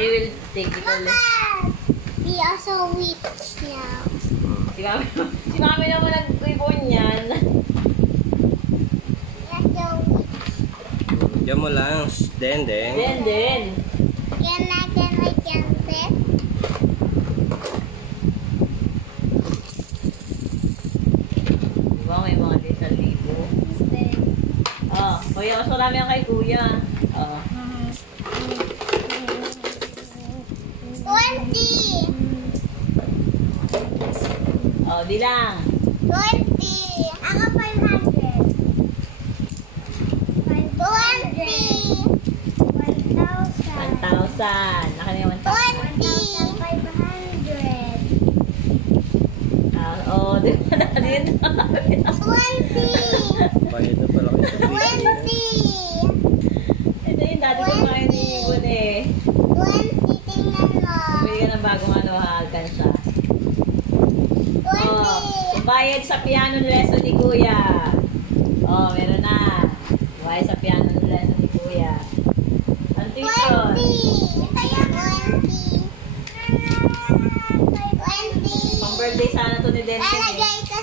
They will take it all. We also rich now. Si Mami naman nag-ibon yan. Diyan mo lang, Den. Can I count it? Diba may mga 1,000. Oh, kuya, mas marami ang kay kuya. Oh. 20. Oh, bilang. 20. Ako 500. 1,000. Naka na yung 1,000. 20. 500. Oh, di ba na din? 20. Bayad na pala kayo. 20. Ito yung dati ko kayo ni Ibon eh. 20. Tingnan mo. Bili ka ng bagong alkansya. 20. Oh, bayad sa piano lesson ni Kuya. Oh, meron na. Bayad sa piano lesson ni Kuya. Ang tuition. 20. 20. Pang birthday sana to ni Denton eh. Lalagay ko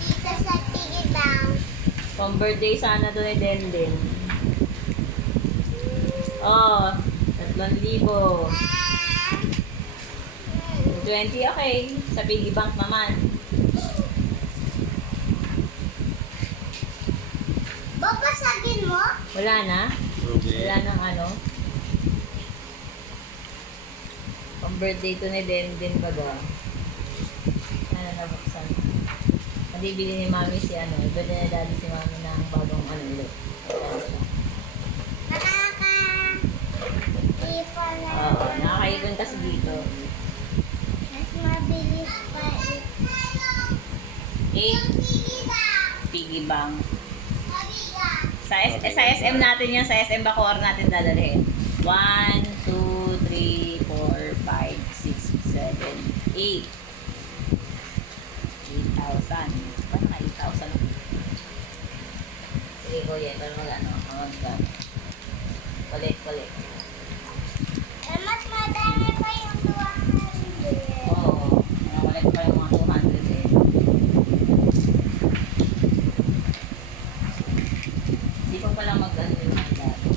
dito sa piggy bank. Pang birthday sana to ni Denden. Oh, 3,000. 20, okay. Sa piggy bank naman. Babasagin mo? Wala na? Hindi. Wala nang ano? Pang birthday to ni Denden ba ba? Ano nabuksan? Nabibili ni Mami si ano. Ibili na dali si Mami ng bagong ano ulit. Ipon na. Oo, nakakaikon kasi dito. Mas mabilis pa ito. 8 piggy bank. Sa SM natin yan, sa SM Bacoor natin dadalhin. 1, 2, 3, 4, 5, 6, 7, 8. 8,000. Ba't na 8,000? Sige ko yan, pero mag-ano, kulit. Mas madami pa yung 200. Oo, kulit pa yung mga 200 eh. Hindi ko pala mag-ano yung mga dati.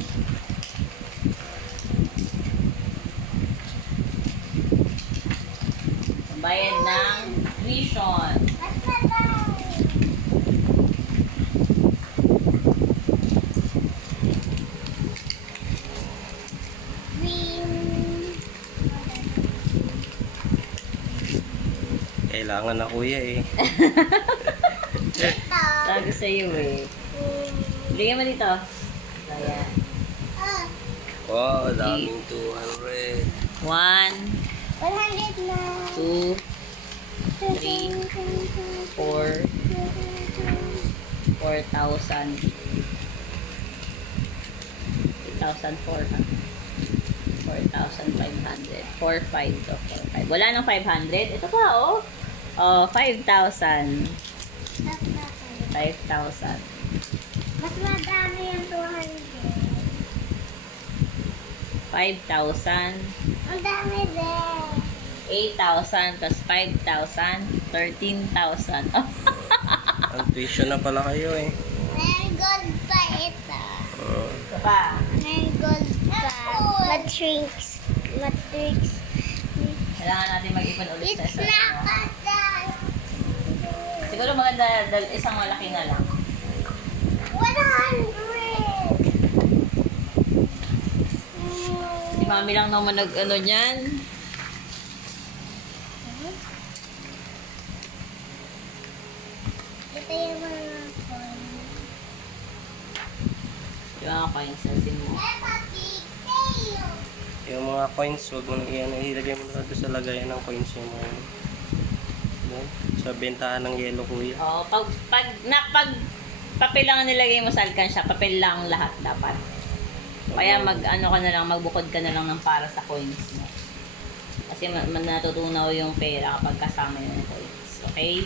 Bayad ng tuition. Mas madami. Green. Kailangan na kuya eh. Ito. Sabi sa'yo eh. Bigyan mo dito. Ayan. Ah, Wow, daming 200. 1, 100 na. 2, 3, 4, 4,000. 8,400. 4,500. 4,500 to 4,500. Wala nang 500. Ito pa oh. Oh, 5,000. 5,000. Mas madami yung 200. 5,000. Ang dami din. 8,000 plus 5,000. 13,000. Oh, Ang tuition na pala kayo eh. May gold pa ito. ito pa. May gold pa. Matrix. Kailangan natin mag-ipon ulit sa It's isa. not that. Siguro maganda isang malaki na lang. 100. Si Mami lang naman nag-ano niyan. Ito yung mga coin. Yung mga coins sa mo. Yung mga coins, huwag mo nang ilagay mo na doon sa lagayan ng coins yung mga yun. Doon, sa bentahan ng yellow kuya. Oo, pag papel lang ang nilagay mo sa alkansya, papel lang lahat dapat. Kaya mag-ano ka na lang, magbukod ka na lang ng para sa coins mo. Kasi natutunaw yung pera kapag kasama yung coins. Okay?